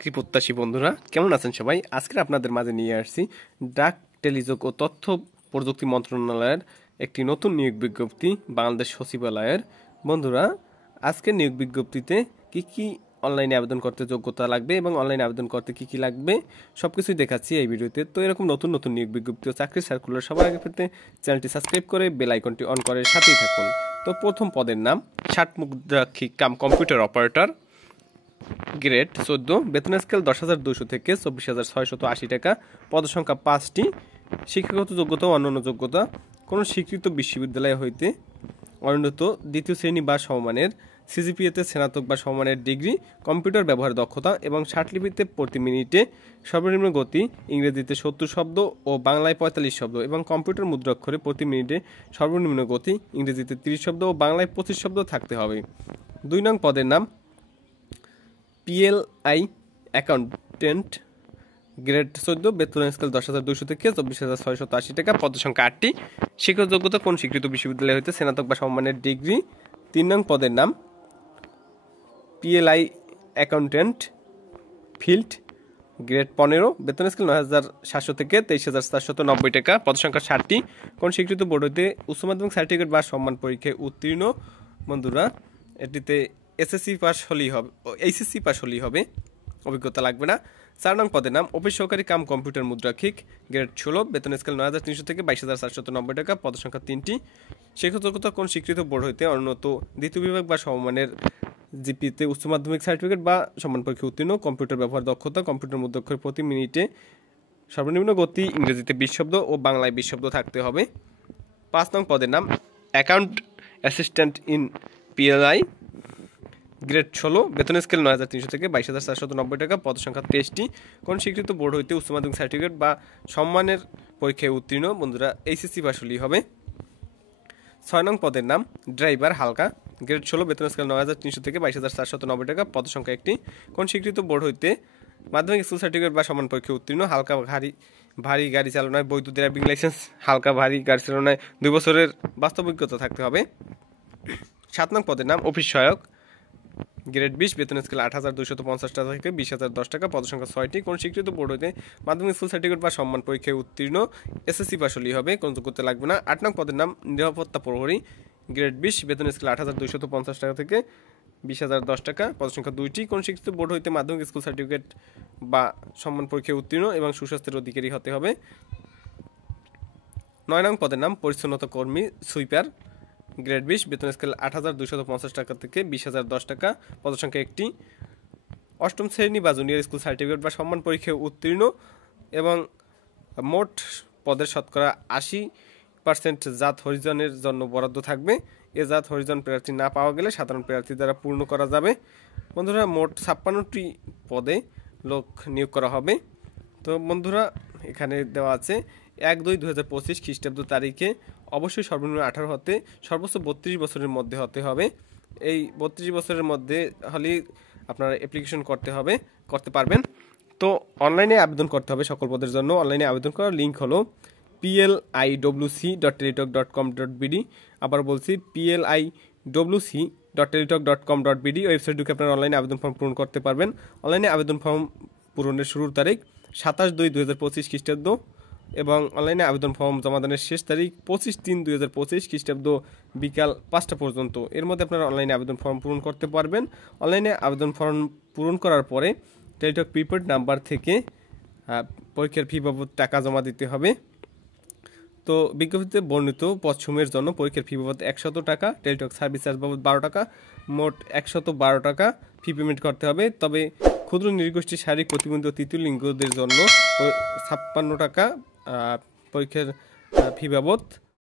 চাকরি প্রত্যাশী বন্ধুরা কেমন আছেন সবাই? আজকে আপনাদের মাঝে নিয়ে আসছি ডাক, টেলিযোগ ও তথ্য প্রযুক্তি মন্ত্রণালয়ের একটি নতুন নিয়োগ বিজ্ঞপ্তি বাংলাদেশ সচিবালয়ের। বন্ধুরা, আজকের নিয়োগ বিজ্ঞপ্তিতে কি কি অনলাইনে আবেদন করতে যোগ্যতা লাগবে এবং অনলাইনে আবেদন করতে কি কি লাগবে সবকিছুই দেখাচ্ছি এই ভিডিওতে। তো এরকম নতুন নতুন নিয়োগ বিজ্ঞপ্তি ও চাকরির সার্কুলার সবার আগে পেতে চ্যানেলটি সাবস্ক্রাইব করে বেল আইকনটি অন করে সাথেই থাকুন। তো প্রথম পদের নাম ষাটমুদ্রাক্ষিক কাম কম্পিউটার অপারেটর, গ্রেড 14, বেতন স্কেল 10,200 থেকে 24,680 টাকা, পদসংখ্যা 5টি, শিক্ষাগত যোগ্যতা ও অন্যান্য যোগ্যতা কোনো স্বীকৃত বিশ্ববিদ্যালয় হইতে অন্যত দ্বিতীয় শ্রেণী বা সমমানের, সিজিপিএতে স্নাতক বা সমমানের ডিগ্রি, কম্পিউটার ব্যবহার দক্ষতা এবং ষাটলিপিতে প্রতি মিনিটে সর্বনিম্ন গতি ইংরেজিতে 70 শব্দ ও বাংলায় 45 শব্দ এবং কম্পিউটার মুদ্রাক্ষরে প্রতি মিনিটে সর্বনিম্ন গতি ইংরেজিতে 30 শব্দ ও বাংলায় 25 শব্দ থাকতে হবে। 2 নং পদের নাম পিএলআই অ্যাকাউন্টেন্ট, গ্রেড 14, বেতন স্কেল 10,200 থেকে 24,680 টাকা, পদসংখ্যা 8টি, শিক্ষক যোগ্যতা কোন স্বীকৃত বিশ্ববিদ্যালয় হইতে স্নাতক বা সমমানের ডিগ্রি। 3 নং পদের নাম পিএলআই অ্যাকাউন্টেন্ট ফিল্ড, গ্রেড 15, বেতন স্কেল 9,700 থেকে 23,490 টাকা, পদসংখ্যা 60টি, কোন স্বীকৃত বোর্ড হইতে উচ্চ মাধ্যমিক সার্টিফিকেট বা সম্মান পরীক্ষায় উত্তীর্ণ। বন্ধুরা, এটিতে এসএসসি পাস হলেই হবে, এইচএসসি পাস হলেই হবে, অভিজ্ঞতা লাগবে না। 4 নং পদের নাম অফিস সহকারী কাম কম্পিউটার মুদ্রাক্ষিক, গ্রেড 16, বেতন স্কেল 9,300 থেকে 22,490 টাকা, পদসংখ্যা 3টি, শিক্ষক যোগ্যতা কোন স্বীকৃত বোর্ড হইতে অন্যত দ্বিতীয় বিভাগ বা সমমানের জিপিতে উচ্চ মাধ্যমিক সার্টিফিকেট বা সম্মান পরীক্ষা উত্তীর্ণ, কম্পিউটার ব্যবহার দক্ষতা, কম্পিউটার মুদ্রাক্ষর প্রতি মিনিটে সর্বনিম্ন গতি ইংরেজিতে 20 শব্দ ও বাংলায় 20 শব্দ থাকতে হবে। 5 নং পদের নাম account assistant in PLI, grade 16, বেতন স্কেল 9,300 থেকে 22,490 টাকা, পদসংখ্যা 23টি, কোন স্বীকৃত বোর্ড হইতে উচ্চ মাধ্যমিক সার্টিফিকেট বা সম্মানের পরীক্ষায় উত্তীর্ণ। বন্ধুরা, এইচএসসি পাস হলেই হবে। 6 নং পদের নাম ড্রাইভার হালকা, গ্রেড 16, বেতন স্কেল 9,300 থেকে 22,490 টাকা, পদসংখ্যা 1টি, কোন স্বীকৃত বোর্ড হইতে মাধ্যমিক স্কুল সার্টিফিকেট বা সম্মান পরীক্ষায় উত্তীর্ণ, হালকা ভারী গাড়ি চালনায় বৈধ ড্রাইভিং লাইসেন্স, হালকা ভারী গাড়ি চালনায় 2 বছরের বাস্তব অভিজ্ঞতা থাকতে হবে। 7 নং পদের নাম অফিস সহায়ক, গ্রেড 20, বেতন স্কেল 8,250 টাকা থেকে 20,010 টাকা, পদসংখ্যা 6টি, কোন স্বীকৃত বোর্ড হইতে মাধ্যমিক স্কুল সার্টিফিকেট বা সম্মান পরীক্ষায় উত্তীর্ণ, এসএসসি পাস হলেই হবে, কোনো যোগ্যতা লাগবে না। 8 নং পদের নাম নিরাপত্তা প্রহরী, গ্রেড 20, বেতন স্কেল 8,250 টাকা থেকে 20,010 টাকা, পদসংখ্যা 2টি, কোন স্বীকৃত বোর্ড হইতে মাধ্যমিক স্কুল সার্টিফিকেট বা সম্মান পরীক্ষায় উত্তীর্ণ এবং সুস্বাস্থ্যের অধিকারী হতে হবে। 9 নং পদের নাম পরিচ্ছন্নতা কর্মী সুইপার, গ্রেড 20, বেতন স্কেল 8,250 টাকা থেকে 20,010 টাকা, পদসংখ্যা 1টি, অষ্টম শ্রেণী বা জুনিয়র স্কুল সার্টিফিকেট বা সম্মান পরীক্ষায় উত্তীর্ণ এবং মোট পদের শতকরা 80% জাত হরিজনের জন্য বরাদ্দ থাকবে। এ জাত হরিজন প্রার্থী না পাওয়া গেলে সাধারণ প্রার্থী দ্বারা পূর্ণ করা যাবে। বন্ধুরা, মোট 56টি পদে লোক নিয়োগ করা হবে। তো বন্ধুরা, এখানে দেওয়া আছে 1/2/2025 খ্রিস্টাব্দ তারিখে অবশ্যই সর্বনিম্ন 18 হতে সর্বোচ্চ 32 বছরের মধ্যে হতে হবে। এই 32 বছরের মধ্যে হলেই আপনারা অ্যাপ্লিকেশন করতে পারবেন। তো অনলাইনে আবেদন করতে হবে সকল পদের জন্য। অনলাইনে আবেদন করার লিঙ্ক হলো plIwc.teletalk.com.bd, আবার বলছি plIwc.teletalk.com.bd, ওয়েবসাইট ঢুকে আপনারা অনলাইনে আবেদন ফর্ম পূরণ করতে পারবেন। অনলাইনে আবেদন ফর্ম পূরণের শুরুর তারিখ 27/2/2025 খ্রিস্টাব্দ এবং অনলাইনে আবেদন ফর্ম জমাদানের শেষ তারিখ 25/3/2025 খ্রিস্টাব্দ বিকাল 5টা পর্যন্ত। এর মধ্যে আপনারা অনলাইনে আবেদন ফর্ম পূরণ করতে পারবেন। অনলাইনে আবেদন ফর্ম পূরণ করার পরে টেলিটক প্রিপেড নাম্বার থেকে পরীক্ষার ফি বাবদ টাকা জমা দিতে হবে। তো বিজ্ঞপ্তিতে বর্ণিত পদসমূহের জন্য পরীক্ষার ফি বাবদ 100 টাকা, টেলিটক সার্ভিস চার্জ বাবদ 12 টাকা, মোট 112 টাকা ফি পেমেন্ট করতে হবে। তবে ক্ষুদ্র নৃগোষ্ঠী, শারীরিক প্রতিবন্ধী ও তৃতীয় লিঙ্গদের জন্য 56 টাকা পরীক্ষার ফি বাবদ